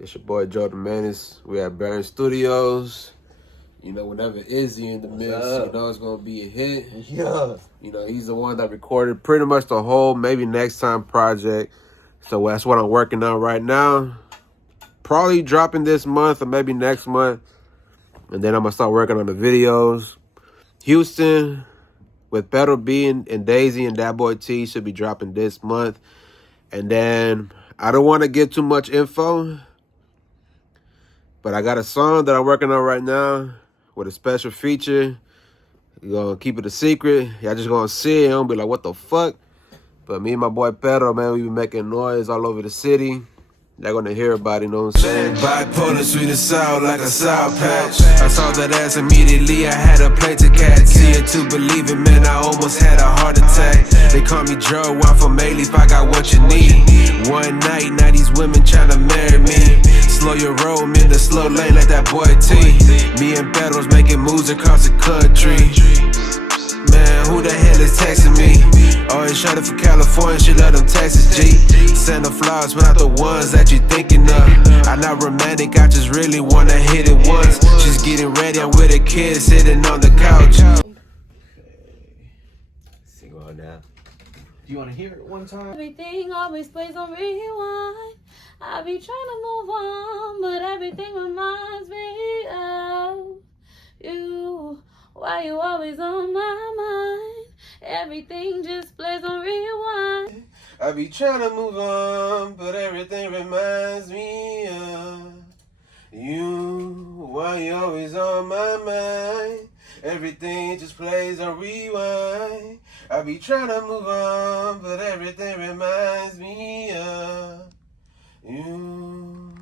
It's your boy Joe the Menace. We at Barron Studios. You know, whenever Izzy in the mix, you know it's gonna be a hit. Yeah. You know, he's the one that recorded pretty much the whole Maybe Next Time project. So that's what I'm working on right now. Probably dropping this month or maybe next month. And then I'm gonna start working on the videos. Houston with Pedro B and Daisy and bae.Gotti should be dropping this month. And then I don't want to get too much info, but I got a song that I'm working on right now with a special feature. We're going to keep it a secret. Y'all just going to see it and be like, what the fuck? But me and my boy Pedro, man, we been making noise all over the city. They're going to hear about it, you know what I'm saying? Bipolar, sweet and sour like a sour patch. I saw that ass immediately, I had a plate to catch. See it to believe it, man, I almost had a heart attack. They call me Joe, I'm from A-Leaf, I got what you need. One night, now these women tryna marry me. Slow your roll, I'm in the slow lane like that boy T. Me and Pedro's making moves across the country. Man, who the hell is texting me? Always shut it for California, she love them Texas G. Santa flaws, but not the ones that you thinking of. I'm not romantic, I just really wanna hit it once. She's getting ready, I'm with a kid sitting on the couch. Sing on now. Do you want to hear it one time? Everything always plays on rewind. I be trying to move on, but everything reminds me of you. Why you always on my mind? Everything just plays on rewind. I be trying to move on, but everything reminds me of you. Why you always on my mind? Everything just plays on rewind. I be trying to move on, but everything reminds me of you.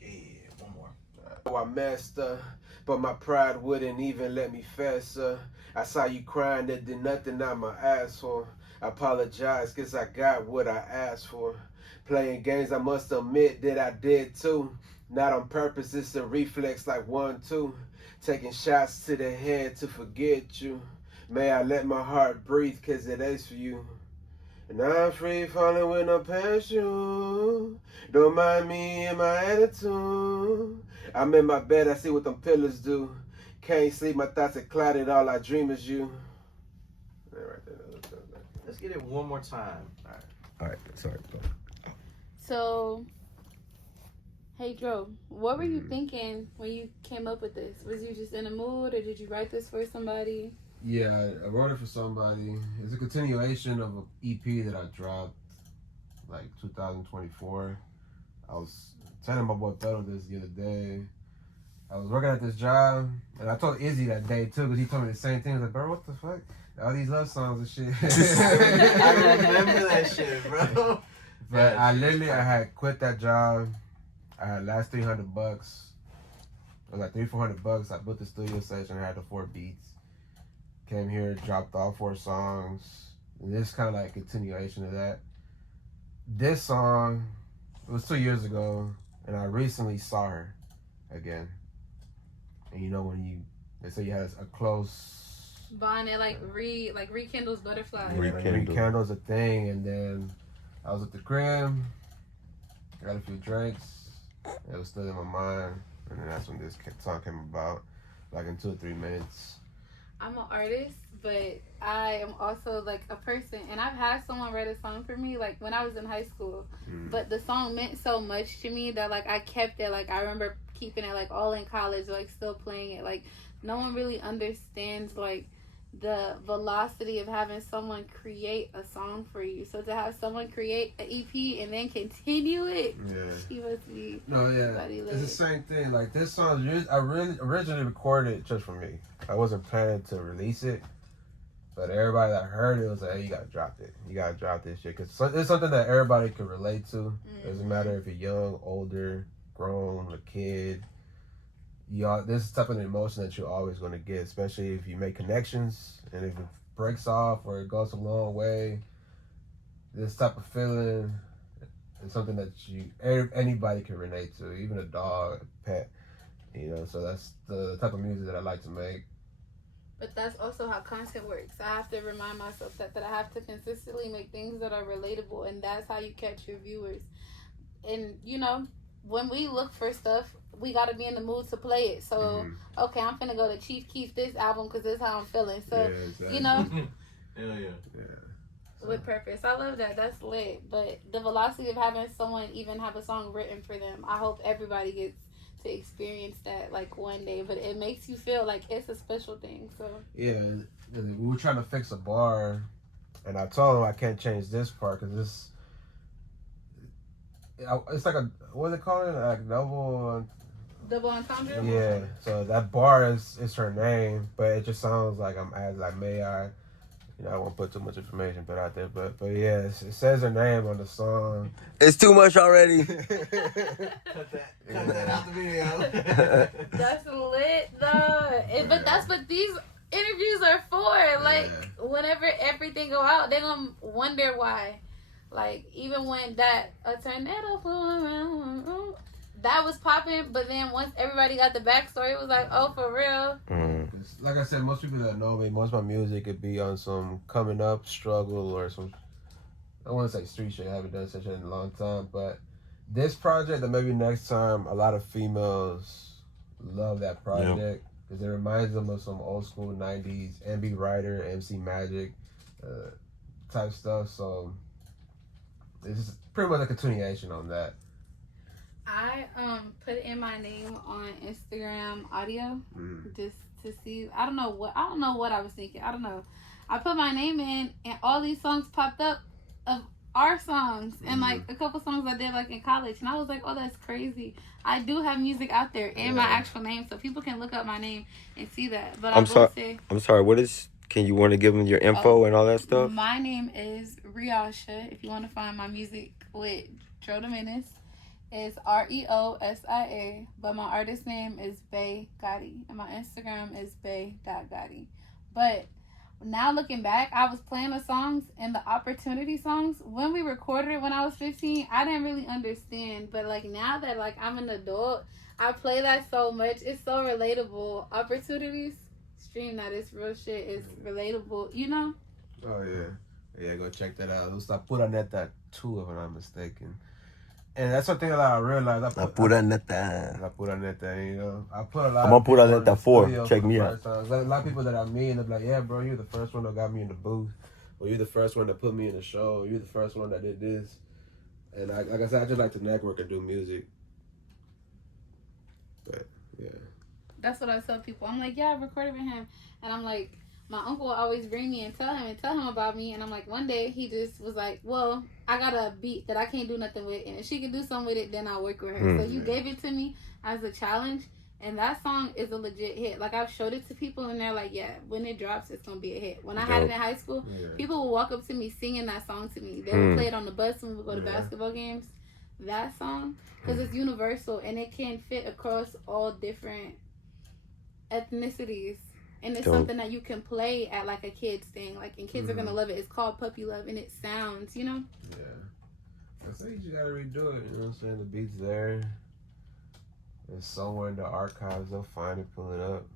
Yeah, one more. Oh, I messed up, but my pride wouldn't even let me fess up. I saw you crying, that did nothing out my asshole. I apologize, cause I got what I asked for. Playing games, I must admit that I did too. Not on purpose, it's a reflex like 1-2. Taking shots to the head to forget you. May I let my heart breathe, cause it aches for you. And I'm free falling with no passion. Don't mind me and my attitude. I'm in my bed, I see what them pillars do. Can't sleep, my thoughts are clouded, all I dream is you. Let's get it one more time. All right, sorry. So, hey Joe, what were you thinking when you came up with this? Was you just in a mood, or did you write this for somebody? Yeah, I wrote it for somebody. It's a continuation of an EP that I dropped like 2024. I was telling my boy Pedro this the other day. I was working at this job, and I told Izzy that day too, because he told me the same thing. I was like, bro, what the fuck? All these love songs and shit. I remember that shit, bro. But I had quit that job. I had last $300. It was like $300-400. I booked the studio session. I had the 4 beats. Came here, dropped all 4 songs. And this kind of like a continuation of that. This song, it was 2 years ago, and I recently saw her again. And you know when they say you had a close Bond, it rekindles butterflies. Rekindles a thing, and then I was at the crib, I got a few drinks, it was still in my mind, and then that's when this song came about, like in 2 or 3 minutes. I'm an artist, but I am also like a person, and I've had someone write a song for me like when I was in high school, but the song meant so much to me that like I kept it. Like I remember keeping it like all in college, like still playing it. Like no one really understands like the velocity of having someone create a song for you. So to have someone create an EP and then continue it, she must be it's the same thing. Like this song, I really originally recorded it just for me. I wasn't planning to release it, but everybody that heard it was like, hey, you gotta drop it. You gotta drop this shit, because it's something that everybody can relate to. Doesn't matter if you're young, older, grown, a kid. This is the type of emotion that you're always going to get, especially if you make connections, and if it breaks off or it goes a long way. This type of feeling is something that anybody can relate to, even a dog, a pet, so that's the type of music that I like to make. But that's also how content works. I have to remind myself that I have to consistently make things that are relatable, and that's how you catch your viewers. And when we look for stuff, we gotta be in the mood to play it. So, okay, I'm finna go to Chief Keef this album because this is how I'm feeling. So, exactly. you know, Hell yeah. with purpose. I love that. That's lit. But the velocity of having someone even have a song written for them, I hope everybody gets to experience that like one day. But it makes you feel like it's a special thing. So yeah, we were trying to fix a bar, and I told him I can't change this part because it's like a, what do they call it? Like double entendre. Yeah, so that bar is her name, but it just sounds like I'm as like may I. You know, I won't put too much information out there, but yeah, it says her name on the song. It's too much already. Cut that out the video. That's lit though. But that's what these interviews are for. Like whenever everything go out, they're gonna wonder why. Like even when that a tornado flew around, that was popping, but then once everybody got the backstory, it was like, oh, for real. Like I said, most people that know me, most of my music could be on some coming up struggle or some, I want to say street shit. I haven't done such shit in a long time, but this project, and maybe next time, a lot of females love that project because it reminds them of some old school 90s MB Writer, MC Magic type stuff. So this is pretty much a continuation on that. I put in my name on Instagram audio just to see. I don't know what I was thinking. I don't know. I put my name in and all these songs popped up of our songs and like a couple songs I did like in college, and I was like, oh, that's crazy. I do have music out there in my actual name, so people can look up my name and see that. But I'm sorry. What is? Can you want to give them your info and all that stuff? My name is Riasha. If you want to find my music with Dro the Menace, it's REOSIA, but my artist name is bae.Gotti, and my Instagram is bae.Gotti. But now looking back, I was playing the songs and the opportunity songs when we recorded it when I was 15. I didn't really understand, but like now that like I'm an adult, I play that so much. It's so relatable. Opportunities, stream that. It's real shit. It's relatable. You know? Oh yeah, go check that out. It was like put on that 2, if I'm not mistaken. And that's something that I realized. La pura neta. You know. I put a lot. I'm gonna put on that 4. Check me out. Like, a lot of people that I meet, they're like, yeah, bro, you're the first one that got me in the booth. Or you're the first one that put me in the show. Or you're the first one that did this. And like I said, I just like to network and do music. But, yeah. That's what I tell people. I'm like, yeah, I recorded with him. And I'm like, my uncle will always bring me and tell him about me. And I'm like, one day he just was like, well, I got a beat that I can't do nothing with. And if she can do something with it, then I'll work with her. So you gave it to me as a challenge. And that song is a legit hit. Like, I've showed it to people and they're like, yeah, when it drops, it's going to be a hit. When I had it in high school, people would walk up to me singing that song to me. They would play it on the bus when we go to basketball games. That song, because it's universal and it can fit across all different ethnicities. And it's something that you can play at like a kid's thing. Like, and kids are going to love it. It's called Puppy Love and it sounds, you know? Yeah. I think you just got to redo it. You know what I'm saying? The beat's there. It's somewhere in the archives. They'll find it, pull it up.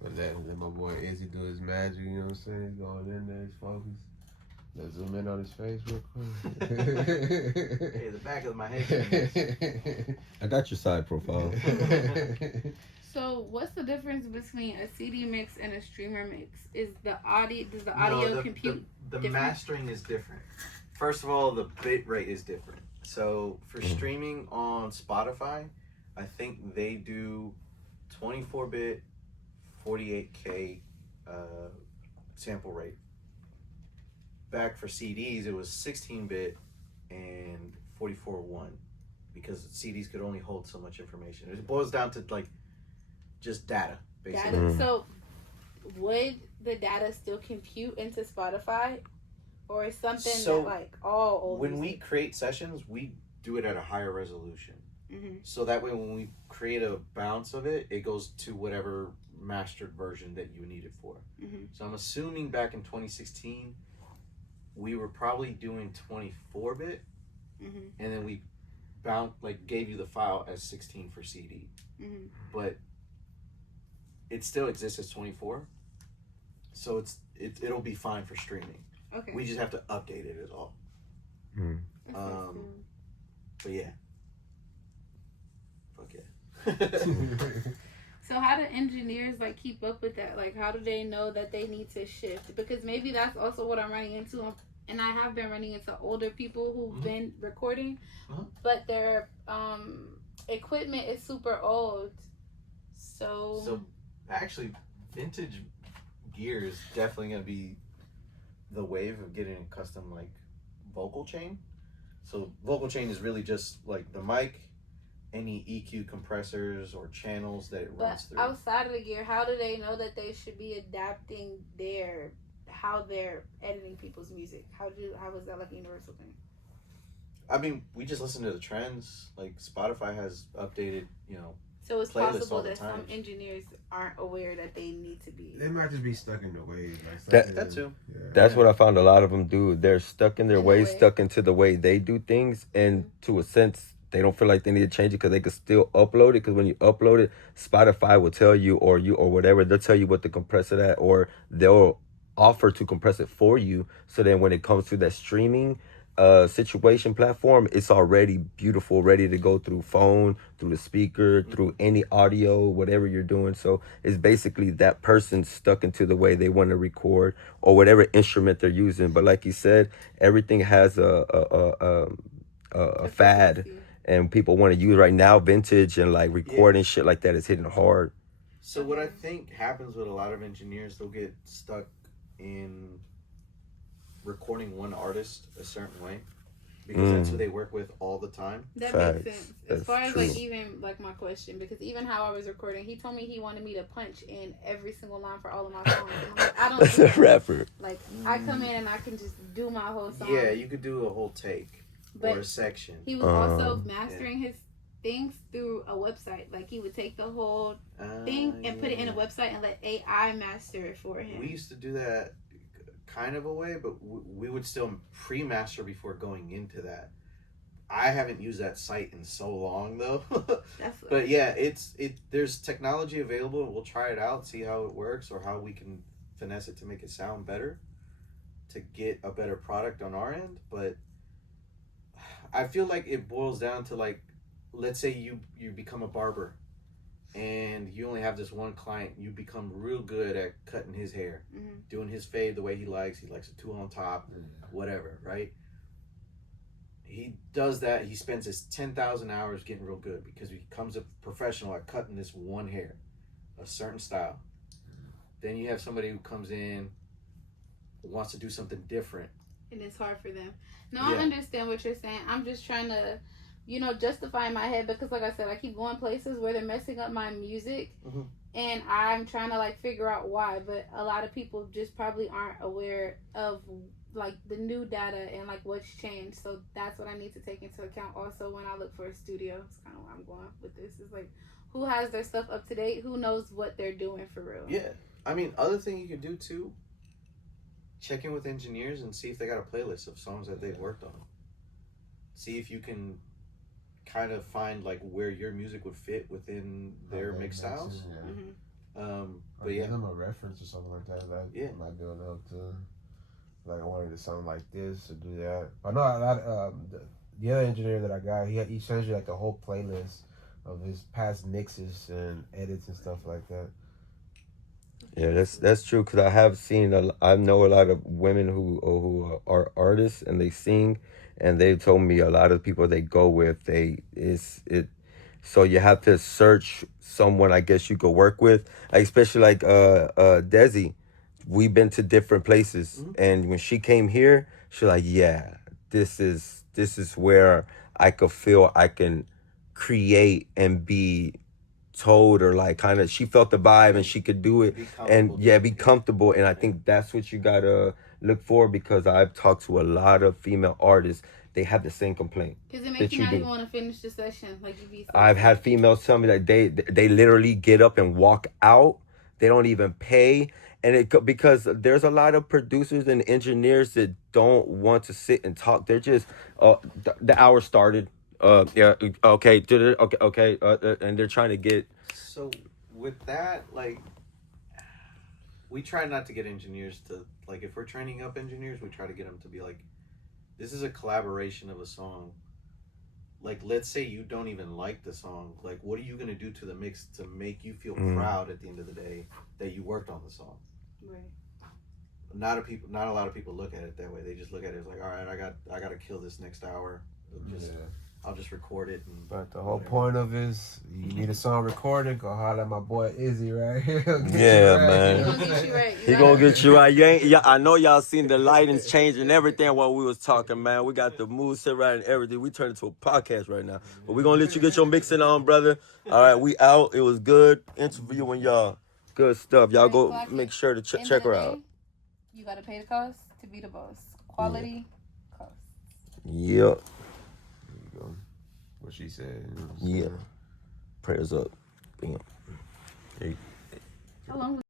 But then my boy Izzy do his magic, you know what I'm saying? He's going in there, he's focused. Let's zoom in on his face real quick. Hey, the back of my head. I got your side profile. So, what's the difference between a CD mix and a streamer mix? Does the audio compute? The mastering is different. First of all, the bit rate is different. So for streaming on Spotify, I think they do 24-bit, 48K sample rate. Back for CDs, it was 16-bit and 44.1 because CDs could only hold so much information. It boils down to like just data, basically. So would the data still compute into Spotify? Or is something that like all old when music? we create sessions, we do it at a higher resolution. So that way when we create a bounce of it, it goes to whatever mastered version that you need it for. So I'm assuming back in 2016, we were probably doing 24-bit, and then we gave you the file as 16 for CD. But it still exists as 24. So it'll be fine for streaming. Okay. We just have to update it is all. But yeah. Fuck yeah. So how do engineers like keep up with that? Like how do they know that they need to shift? Because maybe that's also what I'm running into, and I have been running into older people who've been recording, but their equipment is super old. So actually, vintage gear is definitely gonna be the wave of getting a custom like vocal chain. So vocal chain is really just like the mic, any EQ compressors or channels that it runs through. Outside of the gear, how do they know that they should be adapting how they're editing people's music? How is that like a universal thing? I mean, we just listen to the trends. Like Spotify has updated, So it's playlists possible all the that time. some engineers aren't aware that they need to be. They might just be stuck in the ways. That too. Yeah. That's what I found a lot of them do. They're stuck in their ways, stuck into the way they do things, and to a sense, they don't feel like they need to change it because they can still upload it. Because when you upload it, Spotify will tell you, or whatever, they'll tell you what to compress it at, or they'll offer to compress it for you. So then when it comes to that streaming situation platform, it's already beautiful, ready to go through phone, through the speaker, through any audio, whatever you're doing. So it's basically that person stuck into the way they want to record or whatever instrument they're using. But like you said, everything has a fad, and people want to use right now vintage and like recording shit like that is hitting hard. So what I think happens with a lot of engineers, they'll get stuck in recording one artist a certain way because that's who they work with all the time. That makes sense. As far as like even like my question, because even how I was recording, he told me he wanted me to punch in every single line for all of my songs. And I'm like, I don't That's do a that. rapper. Like I come in and I can just do my whole song. Yeah, you could do a whole take or a section. He was also mastering his things through a website. Like he would take the whole thing and put it in a website and let AI master it for him. We used to do that kind of a way, but we would still pre-master before going into that. I haven't used that site in so long though. But yeah, there's technology available. We'll try it out, see how it works or how we can finesse it to make it sound better, to get a better product on our end. But I feel like it boils down to like, let's say you become a barber and you only have this one client. You become real good at cutting his hair, doing his fade the way he likes. He likes a 2 on top, whatever, right? He does that. He spends his 10,000 hours getting real good because he becomes a professional at cutting this one hair, a certain style. Then you have somebody who comes in, wants to do something different. And it's hard for them. No, I understand what you're saying. I'm just trying to, justify in my head because, like I said, I keep going places where they're messing up my music, and I'm trying to like figure out why. But a lot of people just probably aren't aware of like the new data and like what's changed. So that's what I need to take into account. Also, when I look for a studio, it's kind of where I'm going with this. Is like, who has their stuff up to date? Who knows what they're doing for real? Yeah, I mean, other thing you could do too. Check in with engineers and see if they got a playlist of songs that they've worked on. See if you can kind of find like where your music would fit within their mix styles. But give them a reference or something like that. That might be enough to, like, I wanted to sound like this or do that. But no, the other engineer that I got, he sends you like the whole playlist of his past mixes and edits and stuff like that. Yeah, that's true because I have seen I know a lot of women who are artists and they sing, and they've told me a lot of people they go with so you have to search someone I guess you could work with, like, especially like Desi. We've been to different places, and when she came here, she's like, yeah, this is where I could feel I can create and be told, or like kind of she felt the vibe and she could do it and be comfortable. And I think that's what you gotta look for, because I've talked to a lot of female artists. They have the same complaint. Because it makes you not even want to finish the session. Like you be. I've had females tell me that they literally get up and walk out. They don't even pay, and because there's a lot of producers and engineers that don't want to sit and talk. They're just the hour started. Okay, and they're trying to get. So with that, like, we try not to get engineers to, like, if we're training up engineers, we try to get them to be like This is a collaboration of a song. Like, let's say you don't even like the song. Like, what are you gonna do to the mix to make you feel proud at the end of the day that you worked on the song? Right. Not a lot of people look at it that way. They just look at it as like, all right, I got to kill this next hour. I'll just record it. But the whole point of it is, you need a song recorded, go holler at my boy Izzy right here. Yeah, man. He gonna get you right. He gonna get you right. You ain't, yeah, I know y'all seen the lighting's changing and everything while we was talking, man. We got the mood set right and everything. We turned into a podcast right now. But we gonna let you get your mixing on, brother. All right, we out. It was good interviewing y'all. Good stuff. Y'all go make sure to check her out. You gotta pay the cost to be the boss. Quality cost. Yep. What she said. Yeah. Prayers up. Bam. How long was